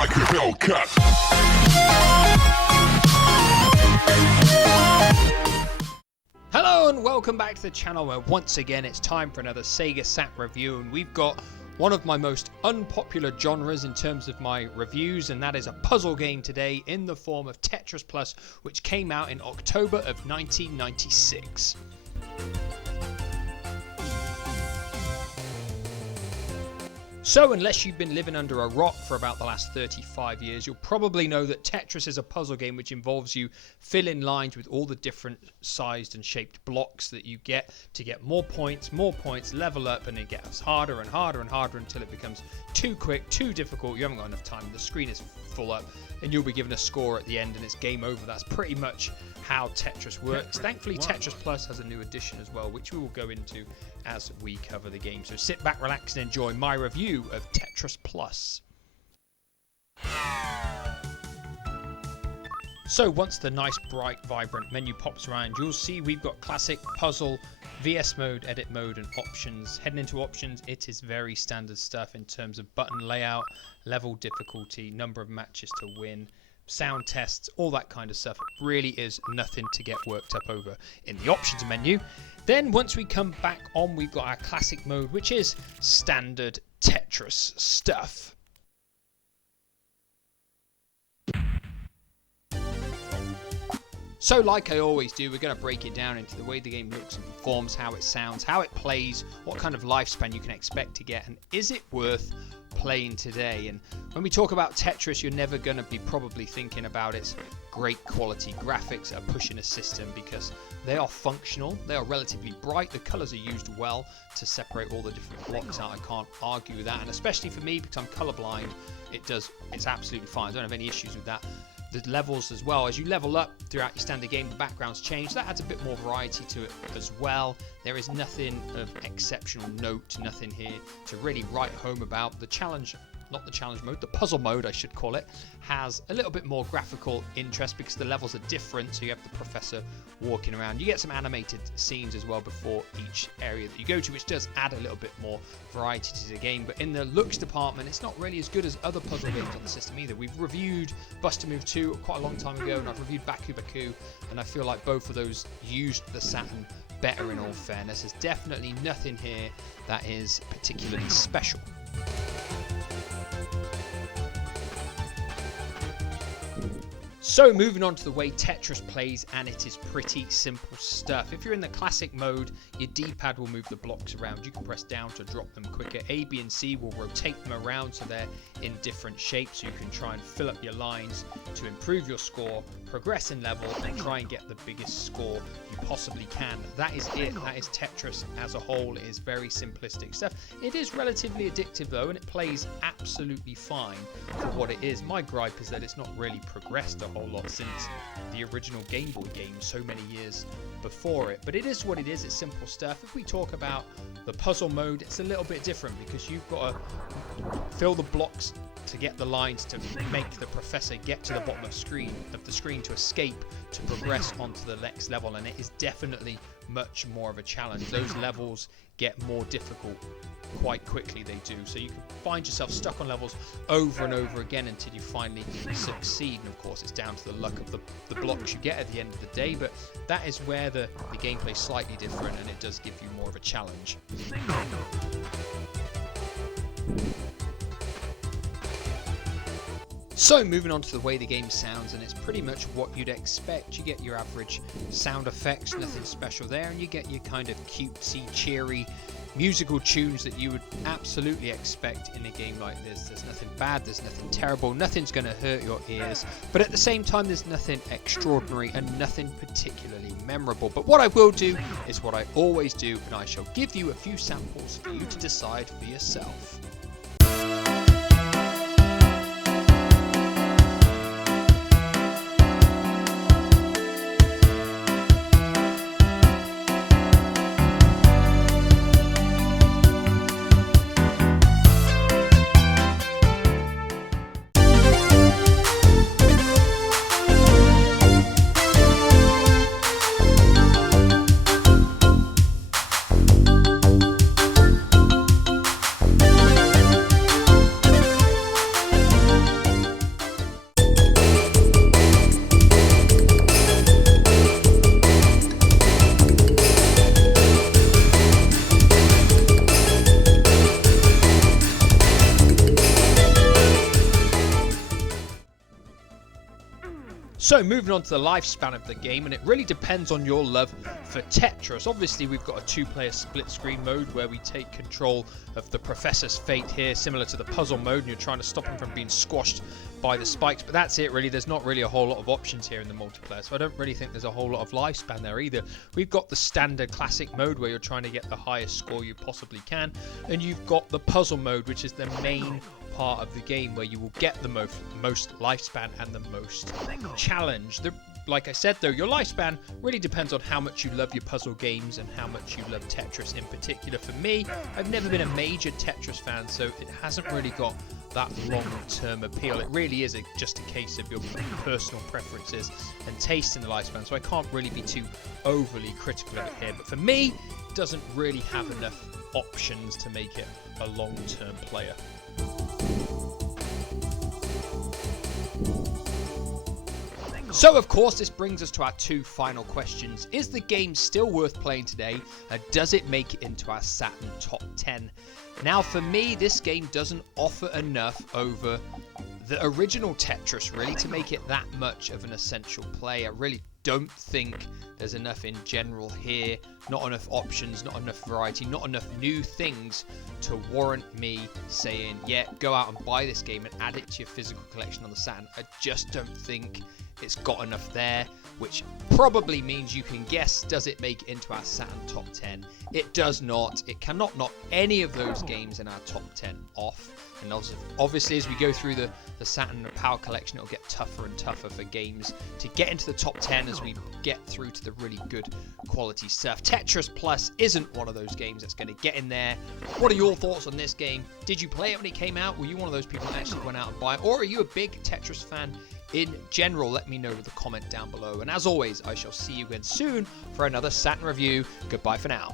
like a Hellcat. Hello and welcome back to the channel where once again it's time for another Sega Saturn review, and we've got one of my most unpopular genres in terms of my reviews, and that is a puzzle game today in the form of Tetris Plus, which came out in October of 1996. So unless you've been living under a rock for about the last 35 years, you'll probably know that Tetris is a puzzle game which involves you filling lines with all the different sized and shaped blocks that you get to get more points, level up, and it gets harder and harder and harder until it becomes too quick, too difficult, you haven't got enough time, the screen is full up, and you'll be given a score at the end and it's game over. That's pretty much how Tetris works. Thankfully, Tetris Plus has a new addition as well, which we will go into as we cover the game. So sit back, relax, and enjoy my review of Tetris Plus. So once the nice, bright, vibrant menu pops around, you'll see we've got classic, puzzle, VS mode, edit mode, and options. Heading into options, it is very standard stuff in terms of button layout, level difficulty, number of matches to win, sound tests, all that kind of stuff. It really is nothing to get worked up over in the options menu. Then once we come back on, we've got our classic mode, which is standard Tetris stuff. So like I always do, we're going to break it down into the way the game looks and performs, how it sounds, how it plays, what kind of lifespan you can expect to get, and is it worth playing today. And when we talk about Tetris, you're never going to be probably thinking about its great quality graphics that are pushing a system, because they are functional, they are relatively bright, the colours are used well to separate all the different blocks out. I can't argue with that, and especially for me, because I'm colourblind, it's absolutely fine. I don't have any issues with that. The levels as well, as you level up throughout your standard game, the backgrounds change. That adds a bit more variety to it as well. There is nothing of exceptional note, nothing here to really write home about. The challenge, not the challenge mode, the puzzle mode I should call it, has a little bit more graphical interest because the levels are different. So you have the professor walking around. You get some animated scenes as well before each area that you go to, which does add a little bit more variety to the game. But in the looks department, it's not really as good as other puzzle games on the system either. We've reviewed Bust a Move 2 quite a long time ago, and I've reviewed Baku Baku, and I feel like both of those used the Saturn better in all fairness. There's definitely nothing here that is particularly special. So moving on to the way Tetris plays, and it is pretty simple stuff. If you're in the classic mode, your D-pad will move the blocks around. You can press down to drop them quicker. A, B, and C will rotate them around so they're in different shapes. So you can try and fill up your lines to improve your score, progress in level, and try and get the biggest score you possibly can. That is it. That is Tetris as a whole. It is very simplistic stuff. It is relatively addictive though, and it plays absolutely fine for what it is. My gripe is that it's not really progressed a whole lot since the original Game Boy game so many years before it, but it is what it is. It's simple stuff. If we talk about the puzzle mode, it's a little bit different because you've got to fill the blocks to get the lines to make the professor get to the bottom of the screen to escape to progress onto the next level, and it is definitely much more of a challenge. Those levels get more difficult quite quickly, they do, so you can find yourself stuck on levels over and over again until you finally succeed. And of course it's down to the luck of the blocks you get at the end of the day, but that is where the gameplay is slightly different, and it does give you more of a challenge. So moving on to the way the game sounds, and it's pretty much what you'd expect. You get your average sound effects, nothing special there, and you get your kind of cutesy, cheery musical tunes that you would absolutely expect in a game like this. There's nothing bad, there's nothing terrible, nothing's going to hurt your ears, but at the same time there's nothing extraordinary and nothing particularly memorable. But what I will do is what I always do, and I shall give you a few samples for you to decide for yourself. So moving on to the lifespan of the game, and it really depends on your love for Tetris. Obviously we've got a 2-player split screen mode where we take control of the professor's fate here, similar to the puzzle mode, and you're trying to stop him from being squashed by the spikes, but that's it really. There's not really a whole lot of options here in the multiplayer, so I don't really think there's a whole lot of lifespan there either. We've got the standard classic mode where you're trying to get the highest score you possibly can, and you've got the puzzle mode, which is the main part of the game where you will get the most lifespan and the most challenge. Like I said though, your lifespan really depends on how much you love your puzzle games and how much you love Tetris in particular. For me, I've never been a major Tetris fan, so it hasn't really got that long-term appeal. It really is just a case of your personal preferences and taste in the lifespan, so I can't really be too overly critical of it here. But for me, it doesn't really have enough options to make it a long-term player. So of course this brings us to our 2 final questions. Is the game still worth playing today, and does it make it into our Saturn top 10? Now for me, this game doesn't offer enough over the original Tetris really to make it that much of an essential play. I really don't think there's enough in general here, not enough options, not enough variety, not enough new things to warrant me saying, yeah, go out and buy this game and add it to your physical collection on the Saturn. I just don't think it's got enough there, which probably means you can guess, does it make it into our Saturn top 10? It does not. It cannot knock any of those games in our top 10 off. And obviously as we go through the Saturn Power Collection, it'll get tougher and tougher for games to get into the top 10 as we get through to the really good quality stuff. Tetris Plus isn't one of those games that's going to get in there. What are your thoughts on this game? Did you play it when it came out? Were you one of those people that actually went out and buy it? Or are you a big Tetris fan in general? Let me know with a comment down below. And as always, I shall see you again soon for another Saturn review. Goodbye for now.